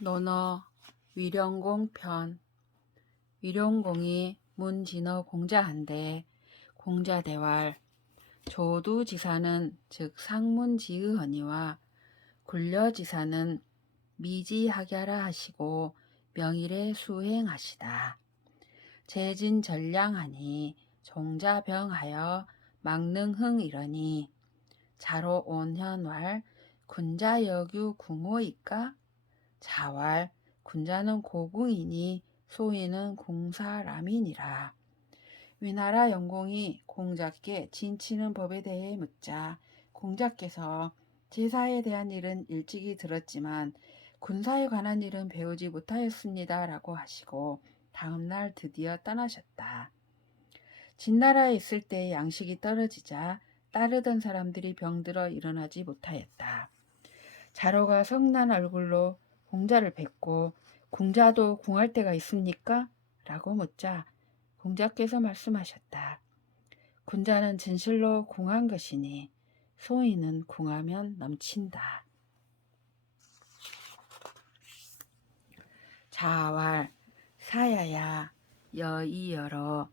논어 위령공 편. 위령공이 문진어 공자한데 공자대왈 조두지사는 즉 상문지의허니와 굴려지사는 미지하랴라 하시고 명일에 수행하시다. 재진전량하니 종자병하여 막능흥 이러니 자로 온현왈 군자여규 궁호이까. 자왈 군자는 고궁이니 소인은 궁사람이니라. 위나라 영공이 공자께 진치는 법에 대해 묻자 공자께서 제사에 대한 일은 일찍이 들었지만 군사에 관한 일은 배우지 못하였습니다 라고 하시고 다음날 드디어 떠나셨다. 진나라에 있을 때 양식이 떨어지자 따르던 사람들이 병들어 일어나지 못하였다. 자로가 성난 얼굴로 공자를 뵙고 공자도 궁할 때가 있습니까? 라고 묻자 공자께서 말씀하셨다. 군자는 진실로 궁한 것이니 소인은 궁하면 넘친다. 자왈 사야야 여이여러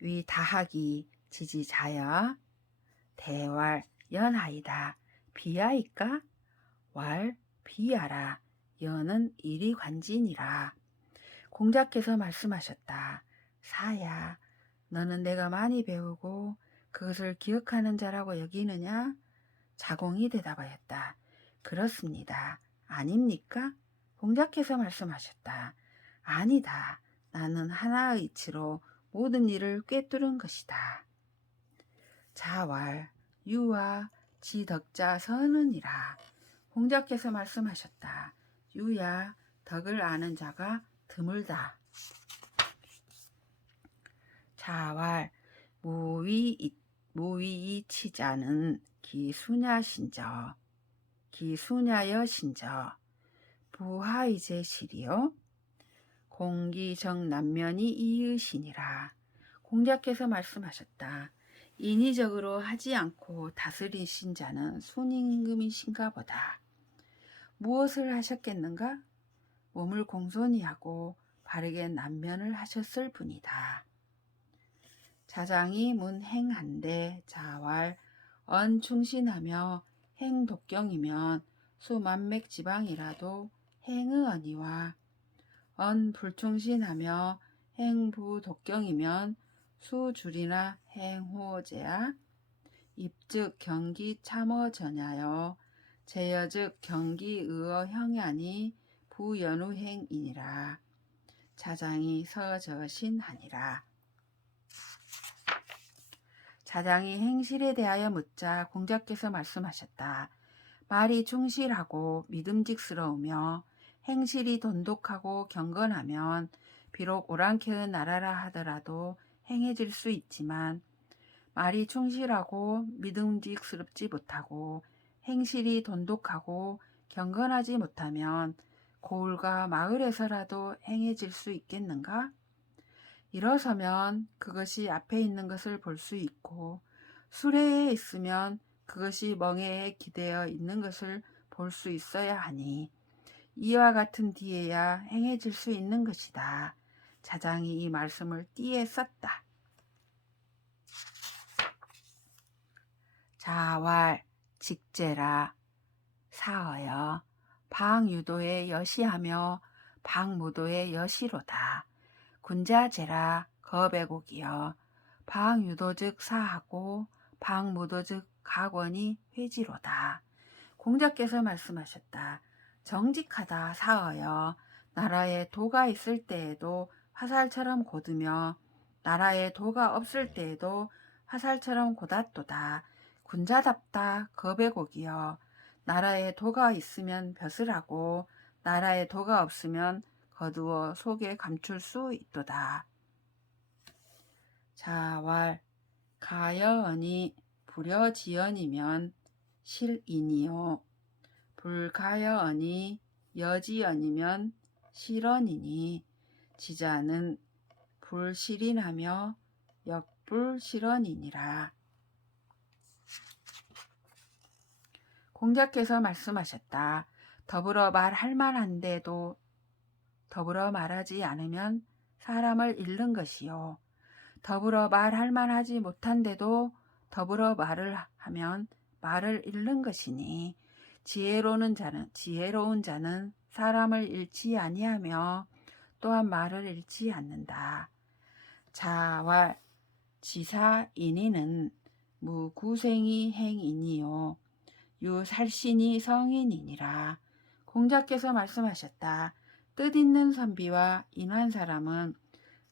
위다하기 지지자야 대왈 연하이다 비하이까. 왈 비하라 여는 이리관진이라. 공자께서 말씀하셨다. 사야 너는 내가 많이 배우고 그것을 기억하는 자라고 여기느냐? 자공이 대답하였다. 그렇습니다. 아닙니까? 공자께서 말씀하셨다. 아니다. 나는 하나의 이치로 모든 일을 꿰뚫은 것이다. 자왈 유와 지덕자 선은이라. 공자께서 말씀하셨다. 유야 덕을 아는 자가 드물다. 자왈 무위이치자는 기수냐신저 기수냐여 신저 부하이제 시리요 공기정남면이 이으시니라. 공자께서 말씀하셨다. 인위적으로 하지 않고 다스리신 자는 순임금이신가 보다. 무엇을 하셨겠는가? 몸을 공손히 하고 바르게 남면을 하셨을 뿐이다. 자장이 문행한데 자왈 언충신하며 행독경이면 수만맥지방이라도 행의언이와 언불충신하며 행부독경이면 수줄이나 행호제야. 입즉 경기 참어전야여 제여즉 경기의어 형야니 부연우행이니라. 자장이 서저신하니라. 자장이 행실에 대하여 묻자 공자께서 말씀하셨다. 말이 충실하고 믿음직스러우며 행실이 돈독하고 경건하면 비록 오랑캐의 나라라 하더라도 행해질 수 있지만 말이 충실하고 믿음직스럽지 못하고 행실이 돈독하고 경건하지 못하면 고을과 마을에서라도 행해질 수 있겠는가? 일어서면 그것이 앞에 있는 것을 볼 수 있고 수레에 있으면 그것이 멍에에 기대어 있는 것을 볼 수 있어야 하니 이와 같은 뒤에야 행해질 수 있는 것이다. 자장이 이 말씀을 띠에 썼다. 자왈 직제라 사어여 방유도의 여시하며 방무도의 여시로다. 군자제라 거배곡이여 방유도즉 사하고 방무도즉 각원이 회지로다. 공자께서 말씀하셨다. 정직하다 사어여 나라에 도가 있을 때에도 화살처럼 곧으며 나라에 도가 없을 때에도 화살처럼 곧았도다. 군자답다 거배곡이여 나라에 도가 있으면 벼슬하고 나라에 도가 없으면 거두어 속에 감출 수 있도다. 자왈 가여언이 불여지언이면 실인이요 불가여언이 여지언이면 실언이니 지자는 불실인하며 역불실언이니라. 공자께서 말씀하셨다. 더불어 말할 만한데도 더불어 말하지 않으면 사람을 잃는 것이요. 더불어 말할 만하지 못한데도 더불어 말을 하면 말을 잃는 것이니 지혜로운 자는 사람을 잃지 아니하며 또한 말을 잃지 않는다. 자왈 지사인이는 무구생이 행인이요 유살신이 성인이니라. 공자께서 말씀하셨다. 뜻있는 선비와 인한 사람은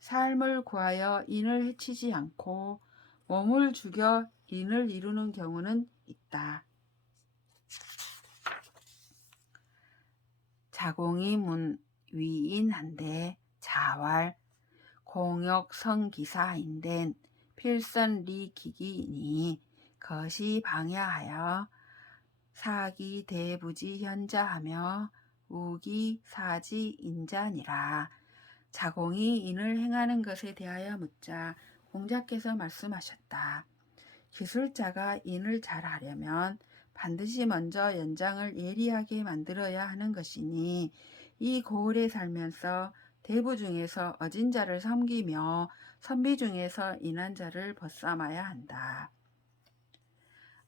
삶을 구하여 인을 해치지 않고 몸을 죽여 인을 이루는 경우는 있다. 자공이 문 위인한데 자왈 공역성기사인된 필선리기기이니 것이 방야하여 사기 대부지 현자하며 우기 사지 인자니라. 자공이 인을 행하는 것에 대하여 묻자 공자께서 말씀하셨다. 기술자가 인을 잘하려면 반드시 먼저 연장을 예리하게 만들어야 하는 것이니 이 고을에 살면서 대부 중에서 어진 자를 섬기며 선비 중에서 인한 자를 벗삼아야 한다.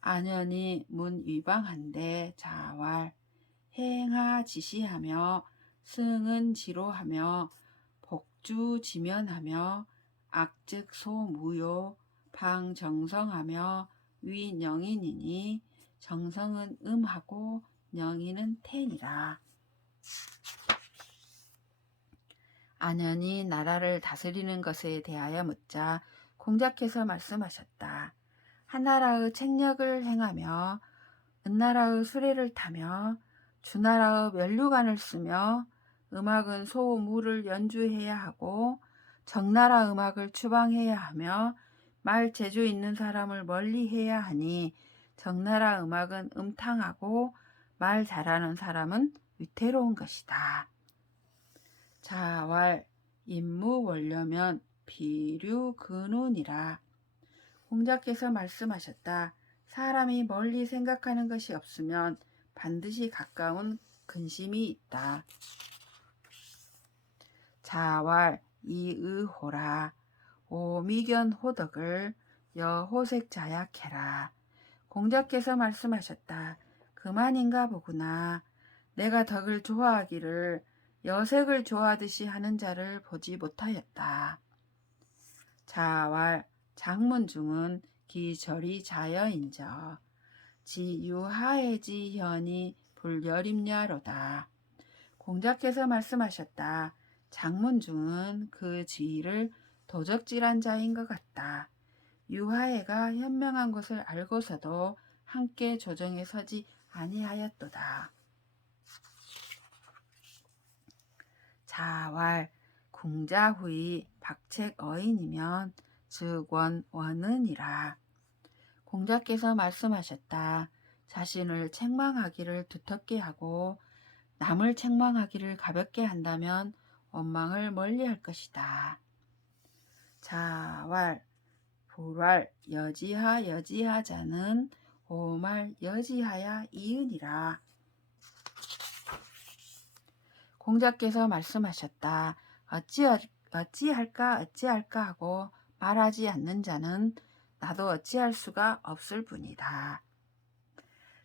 안연히 문위방한데 자왈 행하 지시하며 승은 지로하며 복주 지면하며 악즉 소무요 방정성하며 위령인이니 정성은 음하고 영인은 텐이라. 안연히 나라를 다스리는 것에 대하여 묻자 공자께서 말씀하셨다. 한나라의 책력을 행하며 은나라의 수레를 타며 주나라의 면류관을 쓰며 음악은 소무를 연주해야 하고 정나라 음악을 추방해야 하며 말 재주 있는 사람을 멀리해야 하니 정나라 음악은 음탕하고 말 잘하는 사람은 위태로운 것이다. 자왈 임무원려면 비류근운이라. 공자께서 말씀하셨다. 사람이 멀리 생각하는 것이 없으면 반드시 가까운 근심이 있다. 자왈 이의호라. 오미견 호덕을 여호색 자약해라. 공자께서 말씀하셨다. 그만인가 보구나. 내가 덕을 좋아하기를 여색을 좋아하듯이 하는 자를 보지 못하였다. 자왈 장문중은 기절이 자여인저 지유하해지 현이 불여림야로다. 공자께서 말씀하셨다. 장문중은 그 지위를 도적질한 자인 것 같다. 유하해가 현명한 것을 알고서도 함께 조정에 서지 아니하였도다. 자왈 궁자후이 박책어인이면 즉원 원은이라. 공자께서 말씀하셨다. 자신을 책망하기를 두텁게 하고 남을 책망하기를 가볍게 한다면 원망을 멀리할 것이다. 자왈 불왈 여지하 여지하자는 오말 여지하야 이은이라. 공자께서 말씀하셨다. 어찌할까 하고 말하지 않는 자는 나도 어찌할 수가 없을 뿐이다.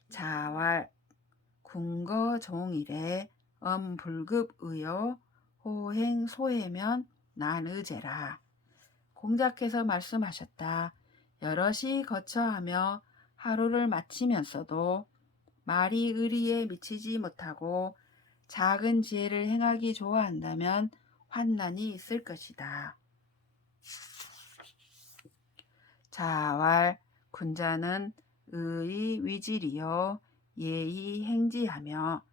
자왈 궁거종일에 엄불급의요 호행 소해면 난의제라. 공자께서 말씀하셨다. 여럿이 거처하며 하루를 마치면서도 말이 의리에 미치지 못하고 작은 지혜를 행하기 좋아한다면 환난이 있을 것이다. 자왈 군자는 의의 위질이요 예의 행지하며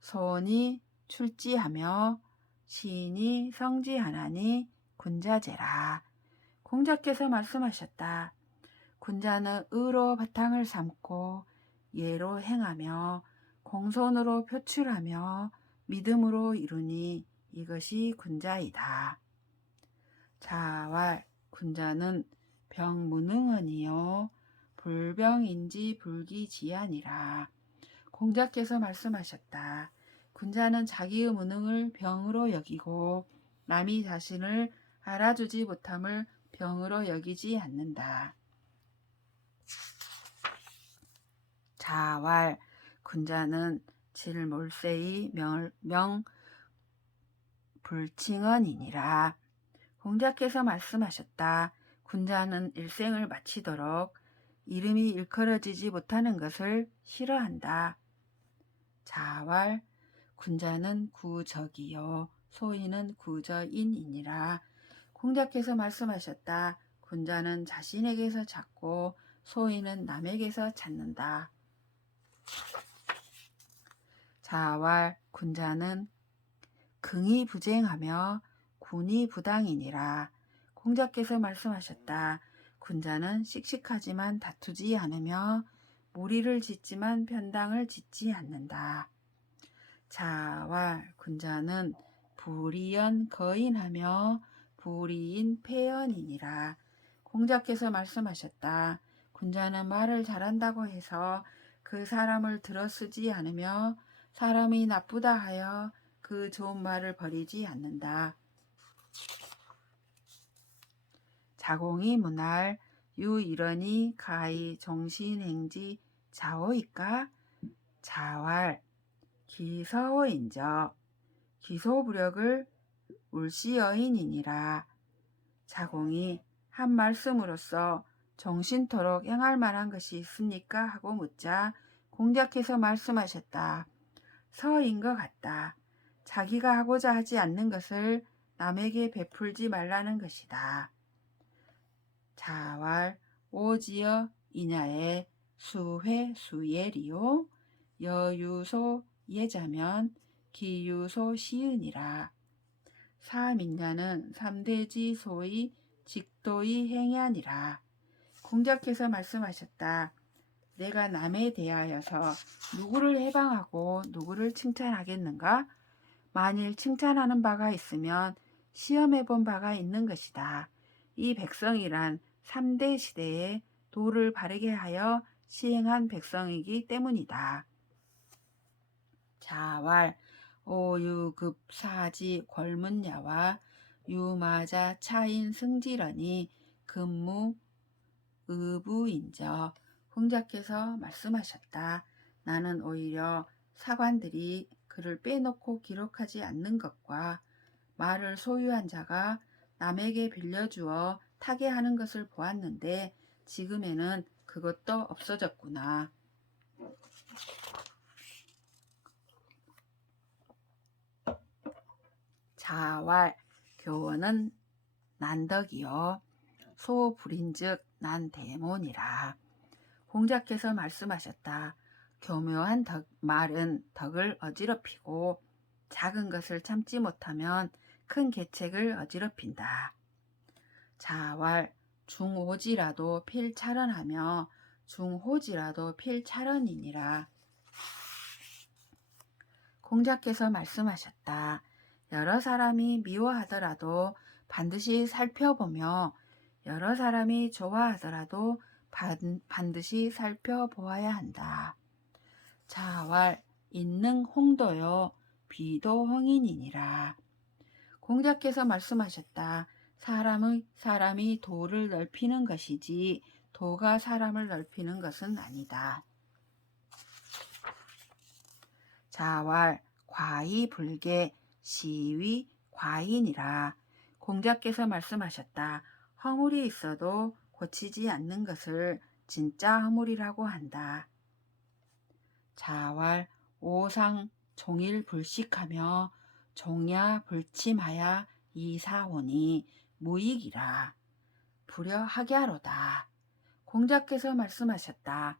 손이 출지하며 시인이 성지하나니 군자제라. 공자께서 말씀하셨다. 군자는 의로 바탕을 삼고 예로 행하며 공손으로 표출하며 믿음으로 이루니 이것이 군자이다. 자왈 군자는 병무능언이요 불병인지 불기지아니라. 공자께서 말씀하셨다. 군자는 자기의 무능을 병으로 여기고 남이 자신을 알아주지 못함을 병으로 여기지 않는다. 자왈 군자는 질몰세의 명불칭언이니라. 공자께서 말씀하셨다. 군자는 일생을 마치도록 이름이 일컬어지지 못하는 것을 싫어한다. 자왈 군자는 구적이요 소인은 구저인이니라. 공자께서 말씀하셨다. 군자는 자신에게서 찾고 소인은 남에게서 찾는다. 자왈 군자는 긍이 부쟁하며 군이 부당이니라. 공자께서 말씀하셨다. 군자는 씩씩하지만 다투지 않으며 무리를 짓지만 편당을 짓지 않는다. 자왈 군자는 불이연 거인하며 불이인 폐연이니라. 공자께서 말씀하셨다. 군자는 말을 잘한다고 해서 그 사람을 들어쓰지 않으며 사람이 나쁘다 하여 그 좋은 말을 버리지 않는다. 자공이 문할 유이러니 가히 종신행지 자오이까. 자왈 기서호인저 기소부력을 울시여인이니라. 자공이 한 말씀으로써 정신토록 행할 만한 것이 있습니까? 하고 묻자 공자께서 말씀하셨다. 서인 것 같다. 자기가 하고자 하지 않는 것을 남에게 베풀지 말라는 것이다. 자왈 오지여 이냐에 수회 수예리요 여유소 예자면 기유소 시은이라. 사민자는 삼대지 소의 직도의 행야니라. 공자께서 말씀하셨다. 내가 남에 대하여서 누구를 해방하고 누구를 칭찬하겠는가? 만일 칭찬하는 바가 있으면 시험해 본 바가 있는 것이다. 이 백성이란 3대 시대에 도를 바르게 하여 시행한 백성이기 때문이다. 자왈 오유급사지 궐문야와 유마자 차인 승지러니 근무 의부인저. 공자께서 말씀하셨다. 나는 오히려 사관들이 글을 빼놓고 기록하지 않는 것과 말을 소유한 자가 남에게 빌려주어 타개하는 것을 보았는데 지금에는 그것도 없어졌구나. 자왈 교원은 난덕이요 소불인즉 난대몬이라. 공자께서 말씀하셨다. 교묘한 말은 덕을 어지럽히고 작은 것을 참지 못하면 큰 계책을 어지럽힌다. 자왈 중오지라도 필찰언하며 중호지라도 필찰언이니라. 공자께서 말씀하셨다. 여러 사람이 미워하더라도 반드시 살펴보며 여러 사람이 좋아하더라도 반드시 살펴보아야 한다. 자왈 인능 홍도요 비도 홍인이니라. 공자께서 말씀하셨다. 사람이 도를 넓히는 것이지 도가 사람을 넓히는 것은 아니다. 자왈 과히 불개 시위 과인이라. 공자께서 말씀하셨다. 허물이 있어도 고치지 않는 것을 진짜 허물이라고 한다. 자왈 오상 종일 불식하며 종야 불침하야 이사오니 무익이라. 불여하게하로다. 공자께서 말씀하셨다.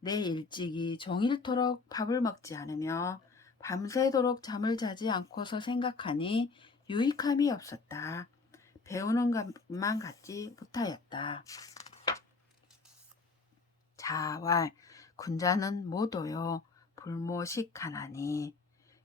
내 일찍이 종일토록 밥을 먹지 않으며 밤새도록 잠을 자지 않고서 생각하니 유익함이 없었다. 배우는 것만 갖지 못하였다. 자왈 군자는 모도요 불모식하나니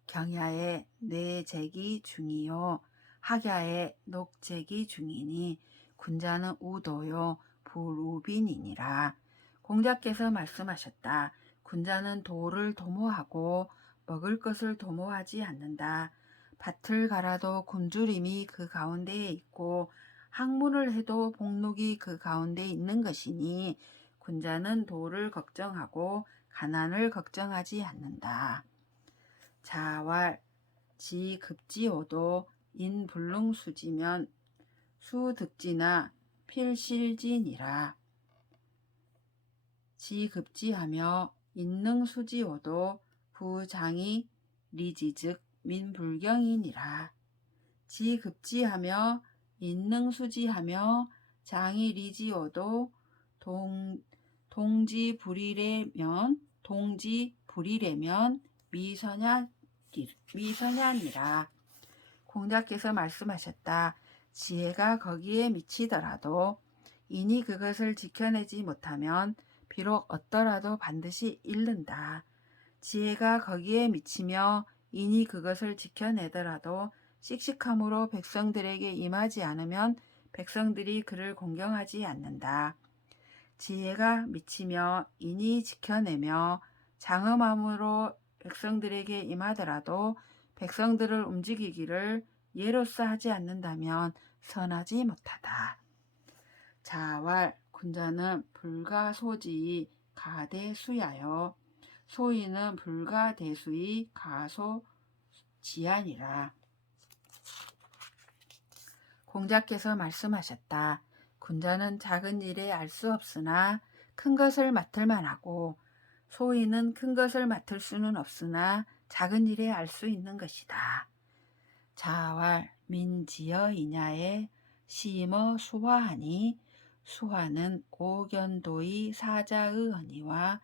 경야에 뇌재기 중이요 학야에 녹재기 중이니 군자는 우도요 불우빈이니라. 공자께서 말씀하셨다. 군자는 도를 도모하고 먹을 것을 도모하지 않는다. 밭을 갈아도 굶주림이 그 가운데에 있고 학문을 해도 복록이 그 가운데 있는 것이니 군자는 도를 걱정하고 가난을 걱정하지 않는다. 자왈 지급지오도 인불능수지면 수득지나 필실지니라. 지급지하며 인능수지오도 부장이 리지즉 민불경이니라. 지급지하며 인능수지하며 장이리지오도 동지불이래면 미선야니라. 공자께서 말씀하셨다. 지혜가 거기에 미치더라도 인이 그것을 지켜내지 못하면 비록 얻더라도 반드시 잃는다. 지혜가 거기에 미치며 인이 그것을 지켜내더라도 씩씩함으로 백성들에게 임하지 않으면 백성들이 그를 공경하지 않는다. 지혜가 미치며 인이 지켜내며 장엄함으로 백성들에게 임하더라도 백성들을 움직이기를 예로서 하지 않는다면 선하지 못하다. 자왈 군자는 불가소지의 가대수야여 소인은 불가대수의 가소지아니라. 공자께서 말씀하셨다. 군자는 작은 일에 알 수 없으나 큰 것을 맡을 만하고 소인은 큰 것을 맡을 수는 없으나 작은 일에 알 수 있는 것이다. 자왈 민지어 이냐에 시머 수화하니 수화는 오견도의 사자의 언니와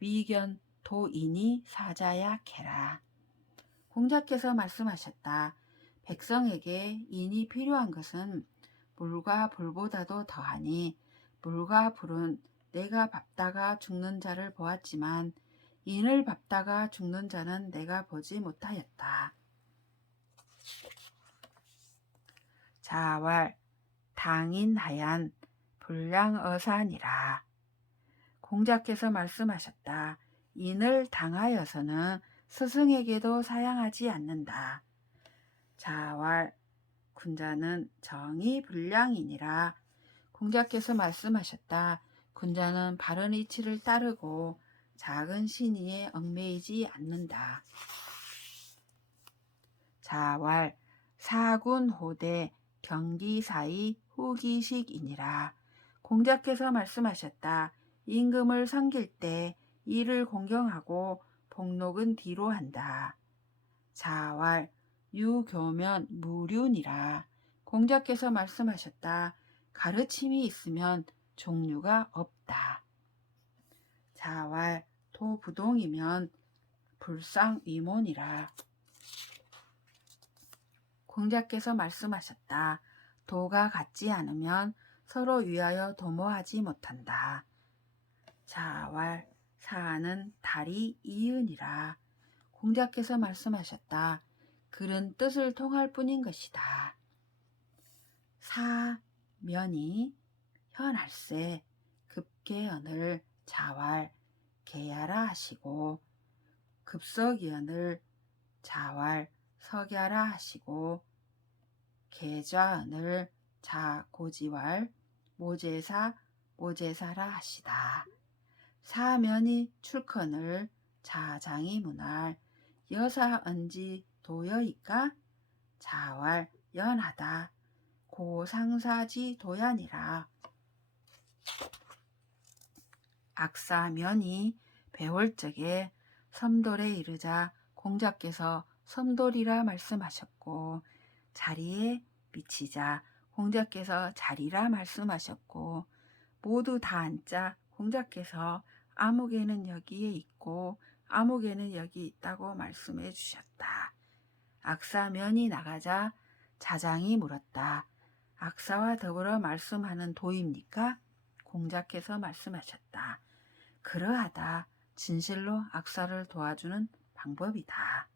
위견도인이 사자야 캐라. 공자께서 말씀하셨다. 백성에게 인이 필요한 것은 물과 불보다도 더하니 물과 불은 내가 밟다가 죽는 자를 보았지만 인을 밟다가 죽는 자는 내가 보지 못하였다. 자왈 당인하얀 불량어산이라. 공자께서 말씀하셨다. 인을 당하여서는 스승에게도 사양하지 않는다. 자왈 군자는 정의 불량이니라. 공자께서 말씀하셨다. 군자는 바른 이치를 따르고 작은 신의에 얽매이지 않는다. 자왈 사군호대 경기사의 후기식이니라. 공자께서 말씀하셨다. 임금을 섬길 때 이를 공경하고 복록은 뒤로 한다. 자왈 유교면 무륜이라. 공자께서 말씀하셨다. 가르침이 있으면 종류가 없다. 자왈 도부동이면 불상위몬이라. 공자께서 말씀하셨다. 도가 같지 않으면 서로 위하여 도모하지 못한다. 자왈 사는 달이 이은이라. 공자께서 말씀하셨다. 글은 뜻을 통할 뿐인 것이다. 사면이 현할세 급계연을 자왈 개야라 하시고 급석연을 자왈 석야라 하시고 계좌은을 자고지왈 모제사라 하시다. 사면이 출컨을 자장이 문할 여사언지 도여이까 자왈 연하다 고상사지 도야니라. 악사면이 배울 적에 섬돌에 이르자 공자께서 섬돌이라 말씀하셨고 자리에 미치자 공자께서 자리라 말씀하셨고 모두 다 앉자 공자께서 아무개는 여기에 있고 아무개는 여기 있다고 말씀해 주셨다. 악사면이 나가자 자장이 물었다. 악사와 더불어 말씀하는 도입니까? 공자께서 말씀하셨다. 그러하다. 진실로 악사를 도와주는 방법이다.